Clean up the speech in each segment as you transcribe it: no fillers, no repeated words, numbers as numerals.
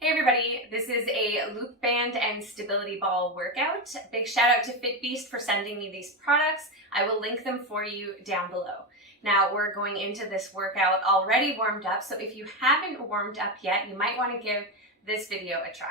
Hey everybody, this is a loop band and stability ball workout. Big shout out to FitBeast for sending me these products. I will link them for you down below. Now we're going into this workout already warmed up, so if you haven't warmed up yet, you might want to give this video a try.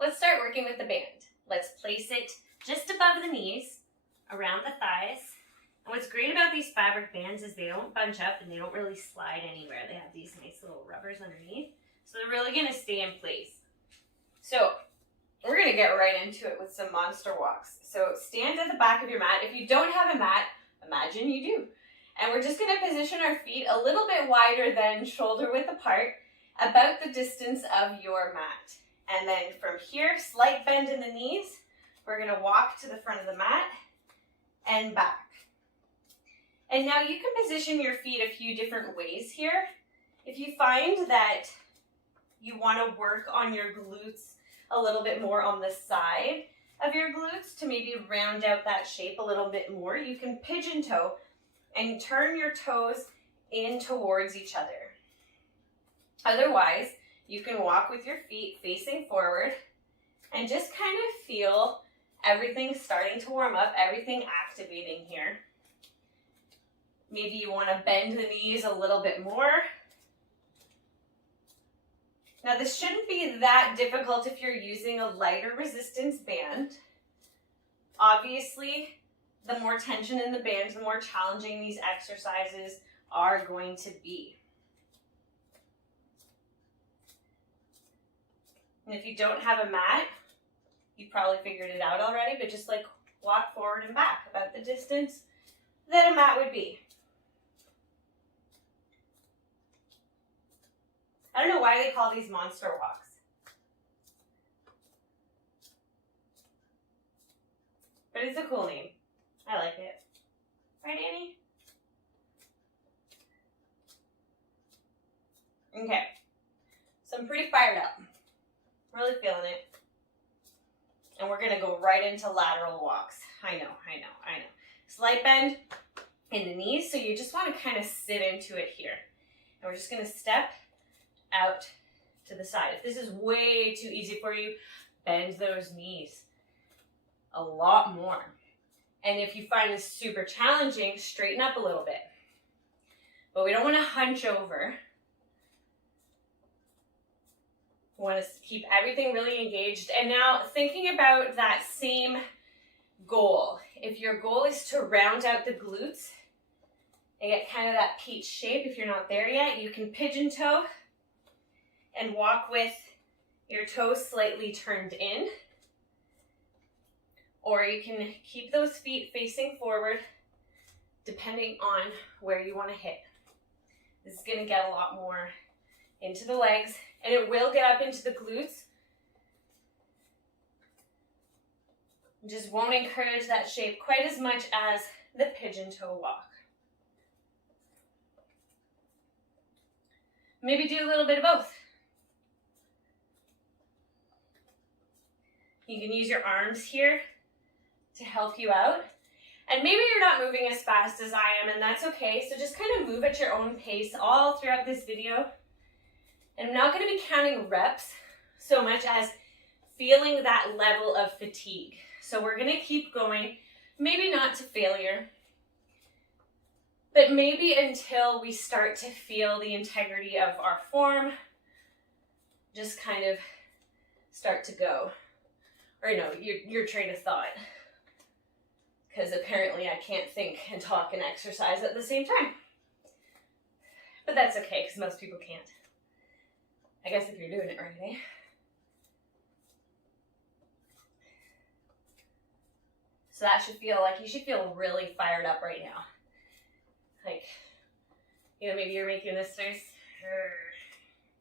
Let's start working with the band. Let's place it just above the knees, around the thighs. And what's great about these fabric bands is they don't bunch up and they don't really slide anywhere. They have these nice little rubbers underneath. So they're really gonna stay in place. So we're gonna get right into it with some monster walks. So stand at the back of your mat. If you don't have a mat, imagine you do. And we're just gonna position our feet a little bit wider than shoulder width apart, about the distance of your mat. And then from here, slight bend in the knees. We're gonna walk to the front of the mat and back. And now you can position your feet a few different ways here. If you find that you wanna work on your glutes a little bit more on the side of your glutes to maybe round out that shape a little bit more, you can pigeon toe and turn your toes in towards each other. Otherwise, you can walk with your feet facing forward and just kind of feel everything starting to warm up, everything activating here. Maybe you want to bend the knees a little bit more. Now this shouldn't be that difficult if you're using a lighter resistance band. Obviously, the more tension in the band, the more challenging these exercises are going to be. And if you don't have a mat, you probably figured it out already, but just like walk forward and back about the distance that a mat would be. I don't know why they call these monster walks. But it's a cool name. I like it. Right, Annie? Okay. So I'm pretty fired up. Really feeling it. And we're gonna go right into lateral walks. I know. Slight bend in the knees, so you just wanna kind of sit into it here. And we're just gonna step out to the side. If this is way too easy for you, bend those knees a lot more. And if you find this super challenging, straighten up a little bit. But we don't wanna hunch over. We want to keep everything really engaged. And now thinking about that same goal. If your goal is to round out the glutes and get kind of that peach shape, if you're not there yet, you can pigeon toe and walk with your toes slightly turned in. Or you can keep those feet facing forward depending on where you want to hit. This is going to get a lot more into the legs, and it will get up into the glutes. Just won't encourage that shape quite as much as the pigeon toe walk. Maybe do a little bit of both. You can use your arms here to help you out. And maybe you're not moving as fast as I am, and that's okay. So just kind of move at your own pace all throughout this video. And I'm not going to be counting reps so much as feeling that level of fatigue. So we're going to keep going, maybe not to failure, but maybe until we start to feel the integrity of our form just kind of start to go. Or no, your train of thought. Because apparently I can't think and talk and exercise at the same time. But that's okay, because most people can't. I guess if you're doing it right, eh? So that should feel like, you should feel really fired up right now. Like, you know, maybe you're making this face,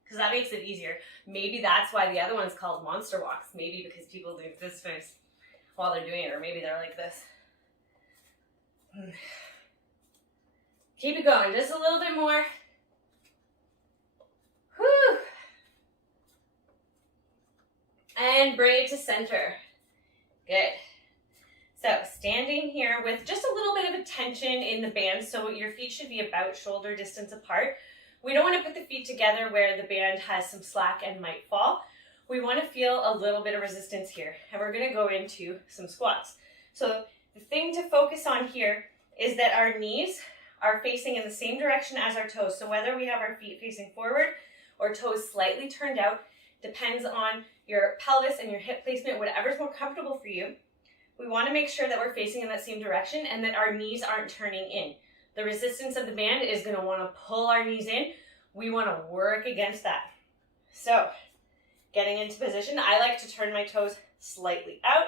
because that makes it easier. Maybe that's why the other one's called monster walks. Maybe because people do this face while they're doing it, or maybe they're like this. Keep it going, just a little bit more. Whew. And bring it to center. Good. So standing here with just a little bit of a tension in the band, so your feet should be about shoulder distance apart. We don't want to put the feet together where the band has some slack and might fall. We want to feel a little bit of resistance here, and we're going to go into some squats. So the thing to focus on here is that our knees are facing in the same direction as our toes. So whether we have our feet facing forward or toes slightly turned out, depends on your pelvis and your hip placement, whatever's more comfortable for you. We want to make sure that we're facing in that same direction and that our knees aren't turning in. The resistance of the band is going to want to pull our knees in. We want to work against that. So, getting into position, I like to turn my toes slightly out.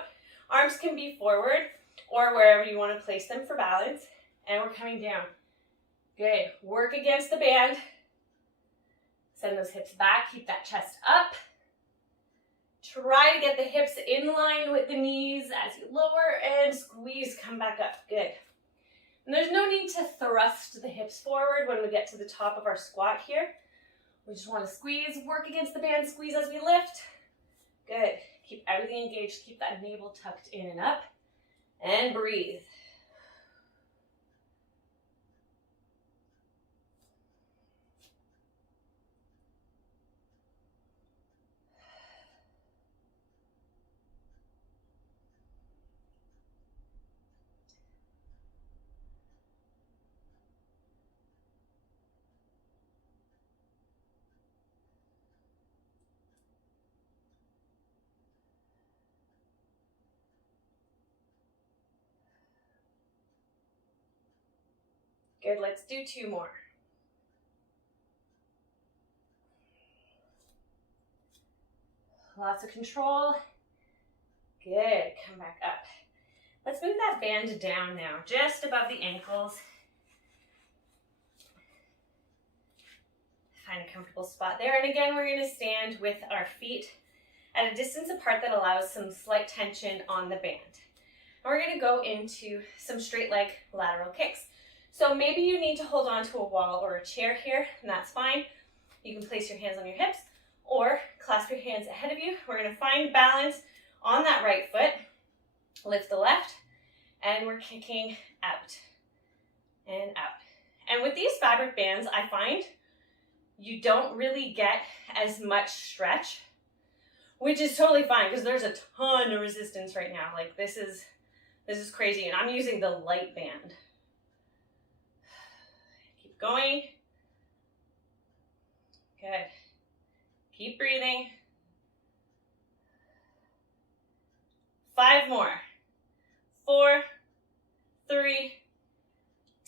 Arms can be forward or wherever you want to place them for balance. And we're coming down. Good. Work against the band. Send those hips back. Keep that chest up. Try to get the hips in line with the knees as you lower and squeeze, come back up. Good. And there's no need to thrust the hips forward when we get to the top of our squat here. We just want to squeeze, work against the band, squeeze as we lift. Good. Keep everything engaged. Keep that navel tucked in and up. And breathe. Good, let's do 2 more. Lots of control. Good, come back up. Let's move that band down now, just above the ankles. Find a comfortable spot there. And again, we're going to stand with our feet at a distance apart that allows some slight tension on the band. And we're going to go into some straight leg lateral kicks. So maybe you need to hold on to a wall or a chair here, and that's fine. You can place your hands on your hips or clasp your hands ahead of you. We're going to find balance on that right foot. Lift the left, and we're kicking out and out. And with these fabric bands, I find you don't really get as much stretch, which is totally fine because there's a ton of resistance right now. Like this is crazy, and I'm using the light band. Keep going. Good. Keep breathing. 5 more. 4, 3,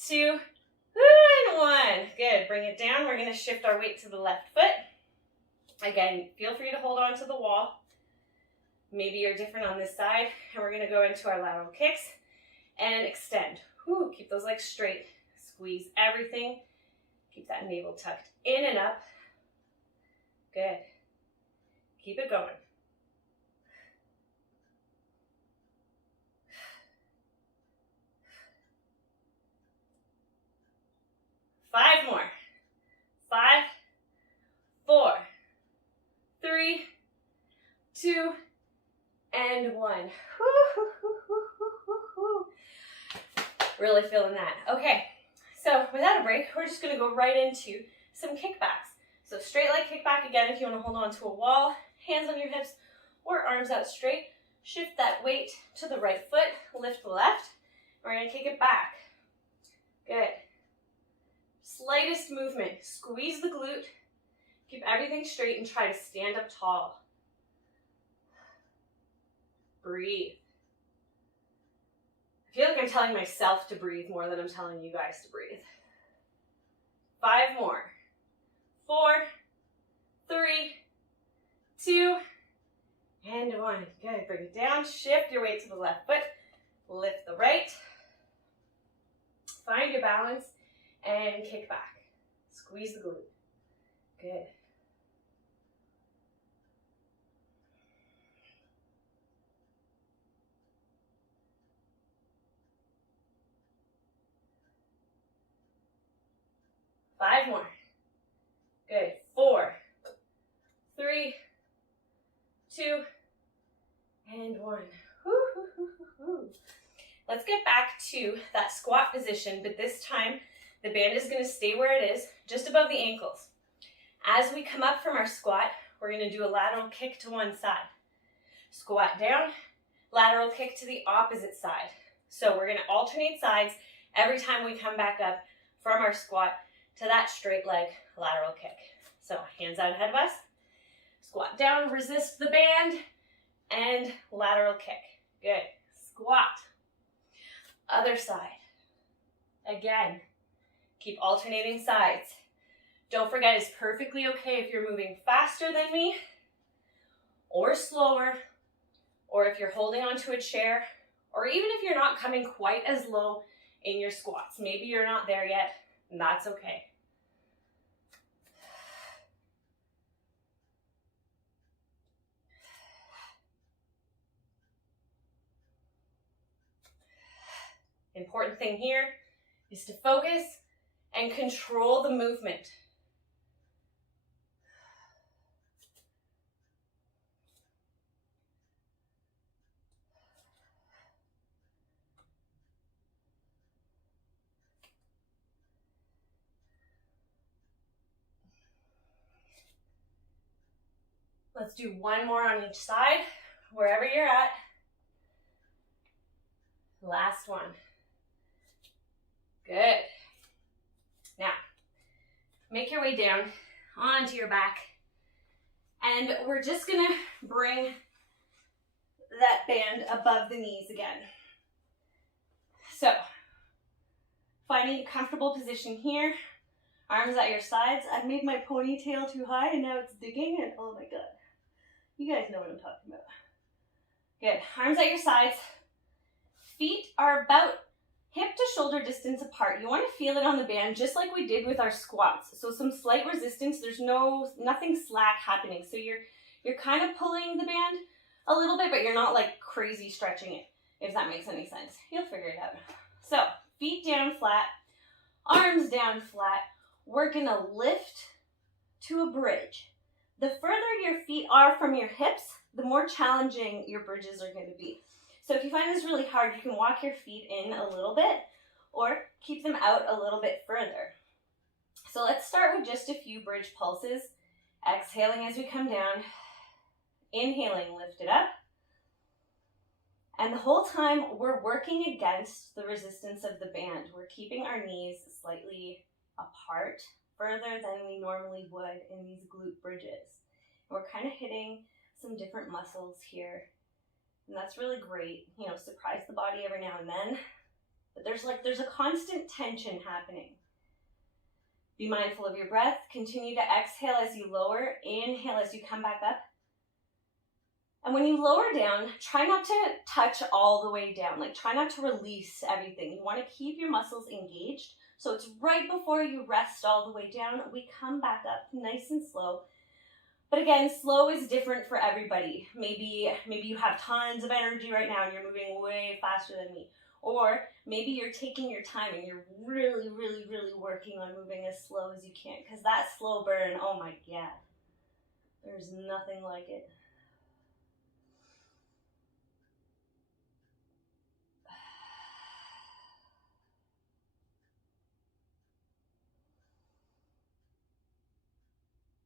2, and 1. Good. Bring it down. We're going to shift our weight to the left foot. Again, feel free to hold on to the wall. Maybe you're different on this side. And we're going to go into our lateral kicks and extend. Whew, keep those legs straight. Squeeze everything. Keep that navel tucked in and up. Good. Keep it going. 5 more. 5, 4, 3, 2, and 1. Really feeling that. Okay, so without a break, we're just going to go right into some kickbacks. So straight leg kickback again if you want to hold on to a wall, hands on your hips or arms out straight. Shift that weight to the right foot, lift the left. We're going to kick it back. Good. Slightest movement. Squeeze the glute. Keep everything straight and try to stand up tall. Breathe. I feel like I'm telling myself to breathe more than I'm telling you guys to breathe. 5 more. 4, 3, 2, and 1. Good. Bring it down. Shift your weight to the left foot. Lift the right. Find your balance and kick back. Squeeze the glute. Good. 5 more. Good. 4, 3, 2, and 1. Let's get back to that squat position, but this time the band is going to stay where it is, just above the ankles. As we come up from our squat, we're going to do a lateral kick to one side. Squat down, lateral kick to the opposite side. So we're going to alternate sides every time we come back up from our squat to that straight leg lateral kick. So hands out ahead of us, squat down, resist the band, and lateral kick. Good. Squat. Other side. Again, keep alternating sides. Don't forget, it's perfectly okay if you're moving faster than me, or slower, or if you're holding onto a chair, or even if you're not coming quite as low in your squats. Maybe you're not there yet, and that's okay. Important thing here is to focus and control the movement. Let's do one more on each side, wherever you're at. Last one. Good. Now, make your way down onto your back, and we're just gonna bring that band above the knees again. So, finding a comfortable position here, arms at your sides. I made my ponytail too high and now it's digging, and oh my god. You guys know what I'm talking about. Good. Arms at your sides. Feet are about hip to shoulder distance apart. You want to feel it on the band just like we did with our squats. So some slight resistance. There's nothing slack happening. So you're kind of pulling the band a little bit, but you're not like crazy stretching it, if that makes any sense. You'll figure it out. So feet down flat, arms down flat. We're gonna lift to a bridge. The further your feet are from your hips, the more challenging your bridges are going to be. So if you find this really hard, you can walk your feet in a little bit or keep them out a little bit further. So let's start with just a few bridge pulses. Exhaling as we come down. Inhaling, lift it up. And the whole time we're working against the resistance of the band. We're keeping our knees slightly apart, further than we normally would in these glute bridges. And we're kind of hitting some different muscles here. And that's really great. You know, surprise the body every now and then. But there's a constant tension happening. Be mindful of your breath. Continue to exhale as you lower. Inhale as you come back up. And when you lower down, try not to touch all the way down. Like, try not to release everything. You want to keep your muscles engaged. So it's right before you rest all the way down, we come back up nice and slow. But again, slow is different for everybody. Maybe you have tons of energy right now and you're moving way faster than me. Or maybe you're taking your time and you're really, really, really working on moving as slow as you can. Because that slow burn, oh my god, there's nothing like it.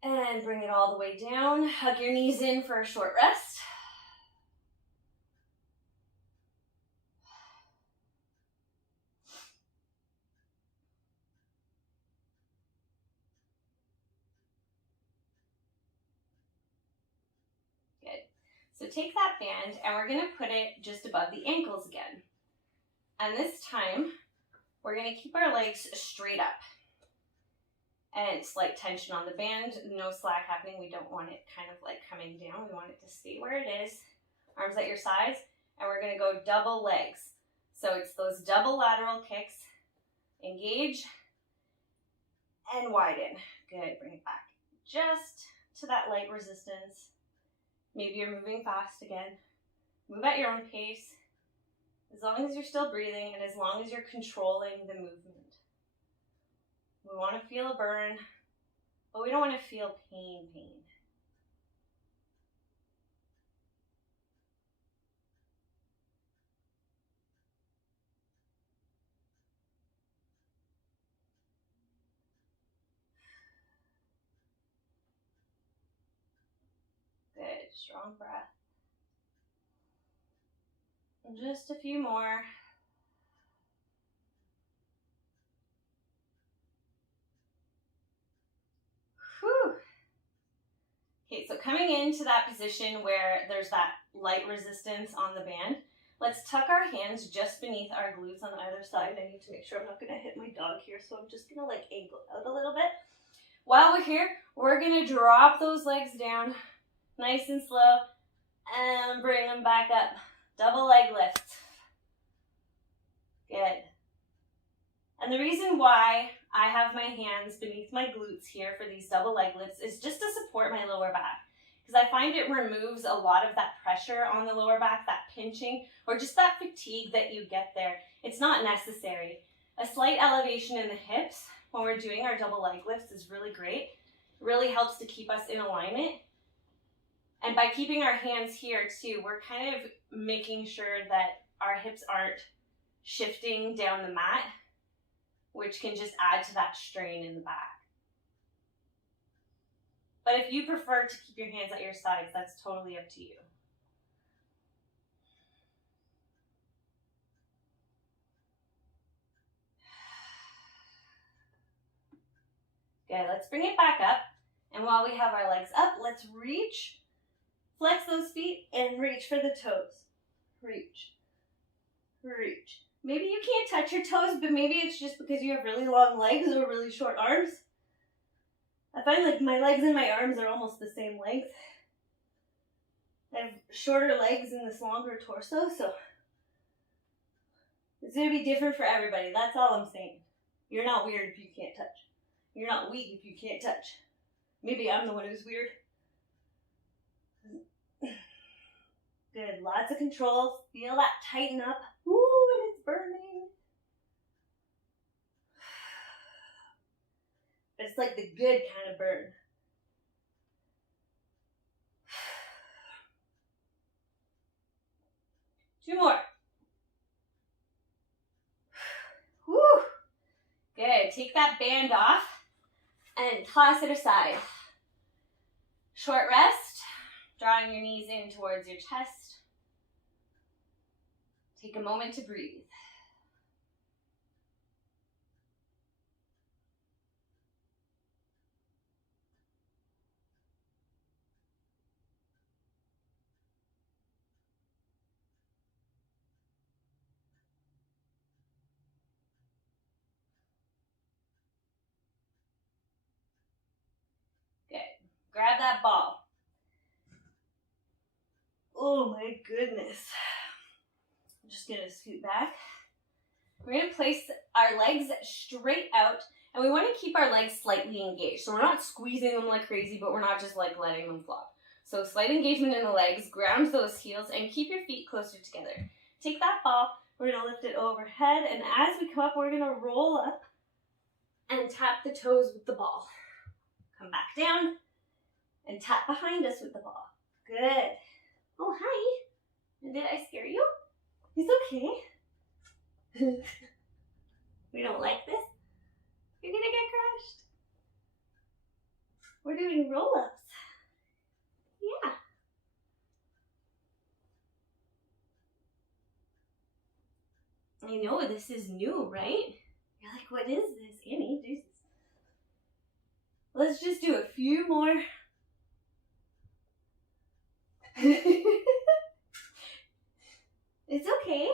And bring it all the way down. Hug your knees in for a short rest. Good. So take that band and we're going to put it just above the ankles again. And this time, we're going to keep our legs straight up. And slight tension on the band, no slack happening. We don't want it kind of like coming down. We want it to stay where it is. Arms at your sides, and we're gonna go double legs. So it's those double lateral kicks. Engage and widen. Good, bring it back just to that light resistance. Maybe you're moving fast again. Move at your own pace, as long as you're still breathing and as long as you're controlling the movement. We want to feel a burn, but we don't want to feel pain. Good, strong breath. And just a few more. Whew. Okay, so coming into that position where there's that light resistance on the band, let's tuck our hands just beneath our glutes on either side. I need to make sure I'm not gonna hit my dog here, so I'm just gonna like angle out a little bit. While we're here, we're gonna drop those legs down nice and slow and bring them back up. Double leg lift. Good. And the reason why I have my hands beneath my glutes here for these double leg lifts is just to support my lower back. Because I find it removes a lot of that pressure on the lower back, that pinching, or just that fatigue that you get there. It's not necessary. A slight elevation in the hips when we're doing our double leg lifts is really great. It really helps to keep us in alignment. And by keeping our hands here too, we're kind of making sure that our hips aren't shifting down the mat, which can just add to that strain in the back. But if you prefer to keep your hands at your sides, that's totally up to you. Good, let's bring it back up. And while we have our legs up, let's reach, flex those feet, and reach for the toes. Reach, reach. Maybe you can't touch your toes, but maybe it's just because you have really long legs or really short arms. I find like my legs and my arms are almost the same length. I have shorter legs and this longer torso, so it's going to be different for everybody. That's all I'm saying. You're not weird if you can't touch. You're not weak if you can't touch. Maybe I'm the one who's weird. Good, lots of control. Feel that tighten up. Ooh, and it's burning. But it's like the good kind of burn. Two more. Woo. Good, take that band off and toss it aside. Short rest, drawing your knees in towards your chest. Take a moment to breathe. Good. Grab that ball. Oh my goodness. I'm just gonna scoot back. We're gonna place our legs straight out, and we wanna keep our legs slightly engaged. So we're not squeezing them like crazy, but we're not just like letting them flop. So slight engagement in the legs, ground those heels, and keep your feet closer together. Take that ball, we're gonna lift it overhead, and as we come up, we're gonna roll up and tap the toes with the ball. Come back down, and tap behind us with the ball. Good. Oh, hi. Did I scare you? It's okay. We don't like this. You're gonna get crushed. We're doing roll-ups. Yeah. I know, this is new, right? You're like, what is this, Annie? Jesus. Let's just do a few more. It's okay.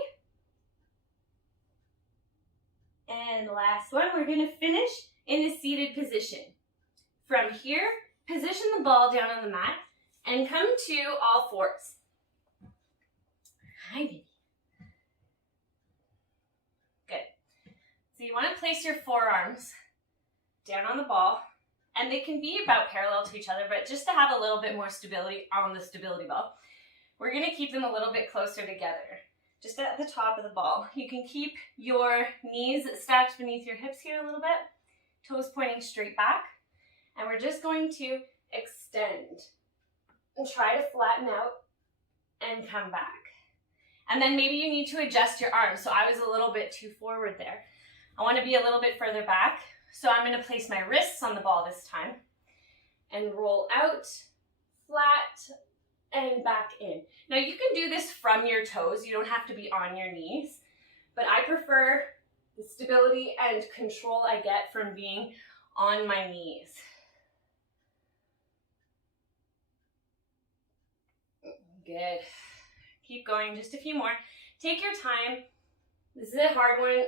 And last one, we're gonna finish in a seated position. From here, position the ball down on the mat and come to all fours. Hi, baby. Good. So you wanna place your forearms down on the ball, and they can be about parallel to each other, but just to have a little bit more stability on the stability ball, we're gonna keep them a little bit closer together, just at the top of the ball. You can keep your knees stacked beneath your hips here a little bit, toes pointing straight back. And we're just going to extend and try to flatten out and come back. And then maybe you need to adjust your arms. So I was a little bit too forward there. I want to be a little bit further back. So I'm going to place my wrists on the ball this time and roll out, flat, and back in. Now you can do this from your toes. You don't have to be on your knees, but I prefer the stability and control I get from being on my knees. Good. Keep going, just a few more. Take your time. This is a hard one,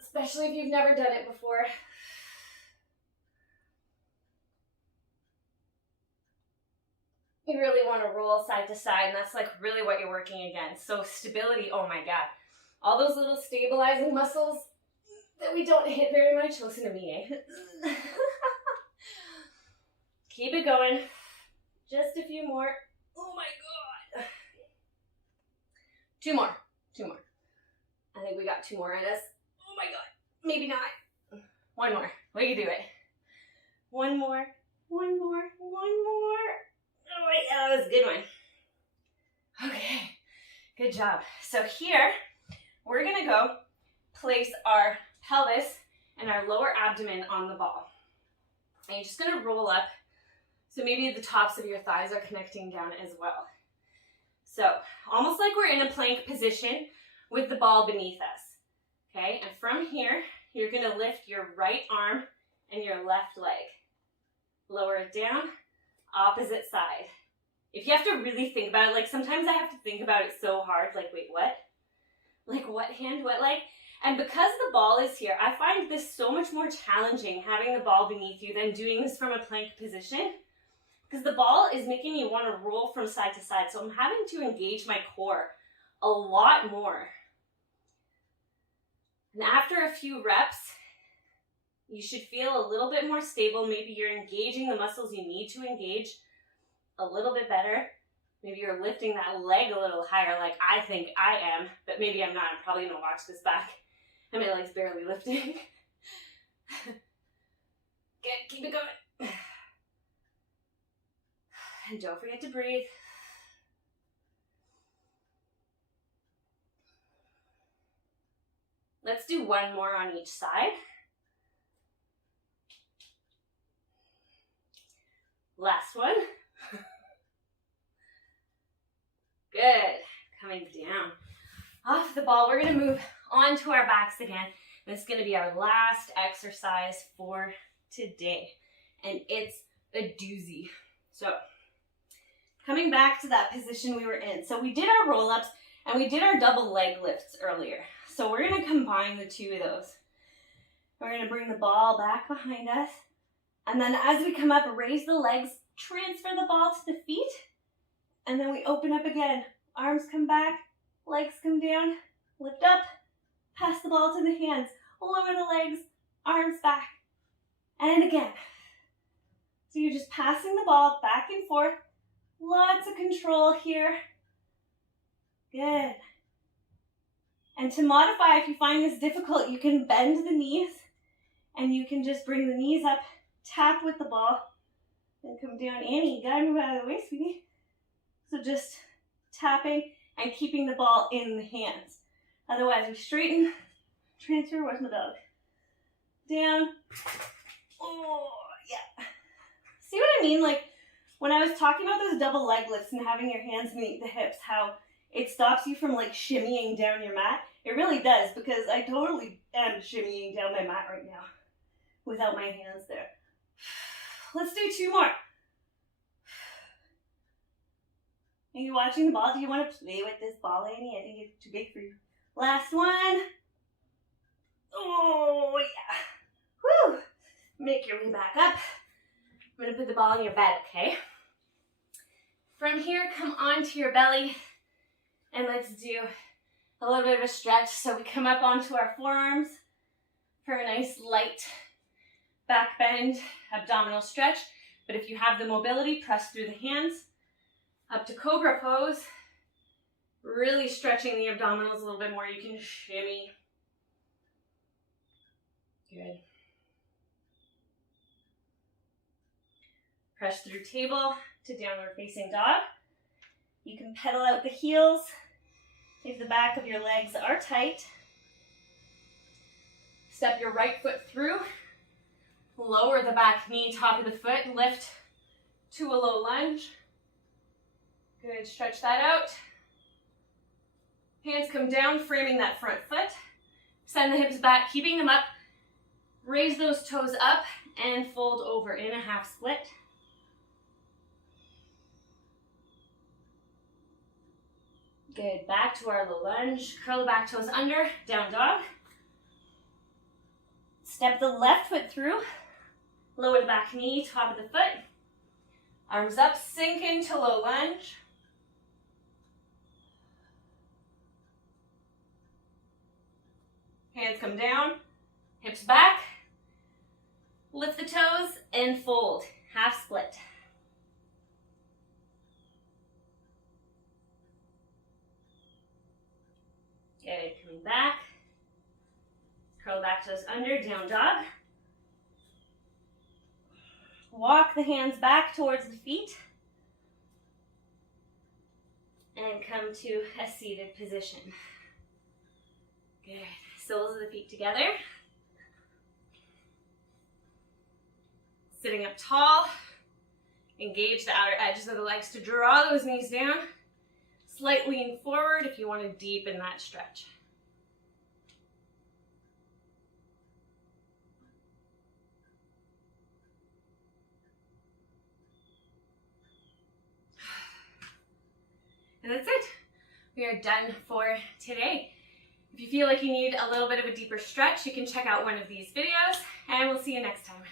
especially if you've never done it before. You really want to roll side to side, and that's like really what you're working against. So stability, oh my God. All those little stabilizing muscles that we don't hit very much, listen to me, eh? Keep it going. Just a few more. Oh my God. Two more. I think we got 2 more in us. Oh my God. Maybe not. 1 more. We can do it. 1 more. 1 more. 1 more. Oh wait, that was a good one. Okay, good job. So here, we're gonna go place our pelvis and our lower abdomen on the ball. And you're just gonna roll up, so maybe the tops of your thighs are connecting down as well. So, almost like we're in a plank position with the ball beneath us. Okay, and from here, you're gonna lift your right arm and your left leg. Lower it down. Opposite side. If you have to really think about it, like sometimes I have to think about it so hard, like wait, what? Like what hand, what leg? And because the ball is here, I find this so much more challenging having the ball beneath you than doing this from a plank position, because the ball is making me want to roll from side to side. So I'm having to engage my core a lot more. And after a few reps, you should feel a little bit more stable. Maybe you're engaging the muscles you need to engage a little bit better. Maybe you're lifting that leg a little higher like I think I am, but maybe I'm not. I'm probably gonna watch this back and my leg's barely lifting. Good, keep it going. And don't forget to breathe. Let's do 1 more on each side. Last one. Good. Coming down. Off the ball, we're going to move onto our backs again. This is going to be our last exercise for today. And it's a doozy. So, coming back to that position we were in. So we did our roll-ups and we did our double leg lifts earlier. So we're going to combine the 2 of those. We're going to bring the ball back behind us. And then as we come up, raise the legs, transfer the ball to the feet, and then we open up again. Arms come back, legs come down, lift up, pass the ball to the hands, lower the legs, arms back, and again. So you're just passing the ball back and forth. Lots of control here. Good. And to modify, if you find this difficult, you can bend the knees, and you can just bring the knees up, tap with the ball, and come down. Annie, you gotta move out of the way, sweetie. So just tapping and keeping the ball in the hands. Otherwise, we straighten, transfer. Where's my dog? Down. Oh, yeah. See what I mean? Like, when I was talking about those double leg lifts and having your hands meet the hips, how it stops you from, like, shimmying down your mat. It really does, because I totally am shimmying down my mat right now without my hands there. Let's do 2 more. Are you watching the ball? Do you want to play with this ball, Annie? I think it's too big for you. Last one. Oh, yeah. Woo. Make your way back up. I'm going to put the ball in your bed, okay? From here, come onto your belly. And let's do a little bit of a stretch. So we come up onto our forearms for a nice light back bend, abdominal stretch. But if you have the mobility, press through the hands. Up to cobra pose. Really stretching the abdominals a little bit more. You can shimmy. Good. Press through table to downward facing dog. You can pedal out the heels if the back of your legs are tight. Step your right foot through. Lower the back knee, top of the foot, lift to a low lunge. Good, stretch that out. Hands come down, framing that front foot. Send the hips back, keeping them up. Raise those toes up and fold over in a half split. Good, back to our low lunge. Curl the back toes under, down dog. Step the left foot through. Lower the back knee, top of the foot. Arms up, sink into low lunge. Hands come down, hips back. Lift the toes and fold, half split. Good, coming back. Curl back toes under, down dog. Walk the hands back towards the feet. And come to a seated position. Good. Soles of the feet together. Sitting up tall. Engage the outer edges of the legs to draw those knees down. Slight lean forward if you want to deepen that stretch. And that's it. We are done for today. If you feel like you need a little bit of a deeper stretch, you can check out one of these videos, and we'll see you next time.